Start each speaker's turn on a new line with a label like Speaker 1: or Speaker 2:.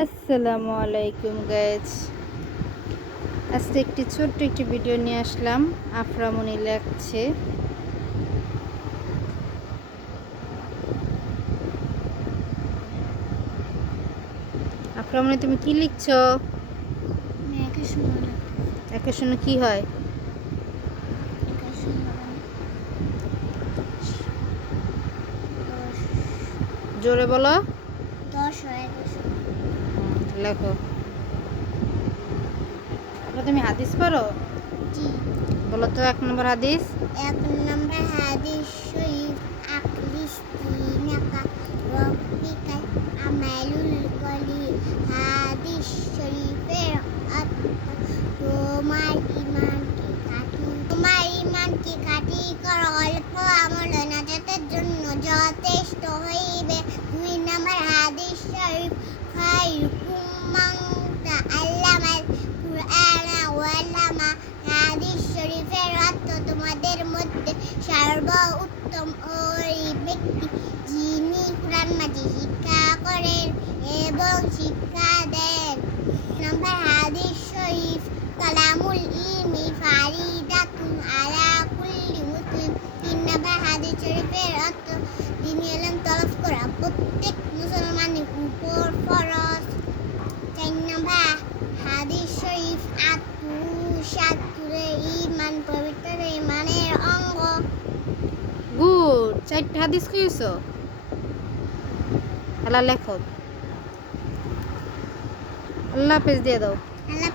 Speaker 1: আসসালামু আলাইকুম গাইজ আজকে একটি ছোট্ট একটি ভিডিও নিয়ে আসলাম। আফরামনি লাগছে। আফরামনি, তুমি কি লিখছো?
Speaker 2: একা শোনো
Speaker 1: কি হয়? জোরে বলো।
Speaker 2: দশ হয়
Speaker 1: লেখো আপরা তুমি হাদিস পারো বলো তো এক নম্বর হাদিস।
Speaker 2: এক নম্বর হাদিস শরীফ আকলিস দিনাকা রব্বিকা আমালুল কলি। হাদিস শরীফের অর্থ তোমার ইমানকে খাঁটি তোমার ইমানকে খাঁটি করো। অল্প আমল নাজাতের জন্য যথেষ্ট হইবে। দুই নম্বর হাদিস শরীফ খায়রুকুম শরীফের অর্থ তোমাদের মধ্যে সর্ব উত্তম ওই ব্যক্তি যিনি কোরআন মাঝে শিক্ষা করেন এবং শিক্ষা দেন নম্বর হাদিস শরীফ কালামুল ইলমি ফারিদাতুন আলা কুল্লি মুসলিম তিন নম্বর হাদিস শরীফের অর্থ দিনী এলেম তলব করা প্রত্যেক
Speaker 1: চারটে হাদিস কইছো আল্লাহ লেখো আল্লাহ হাফেজ দিয়ে দাও।
Speaker 2: আল্লাহ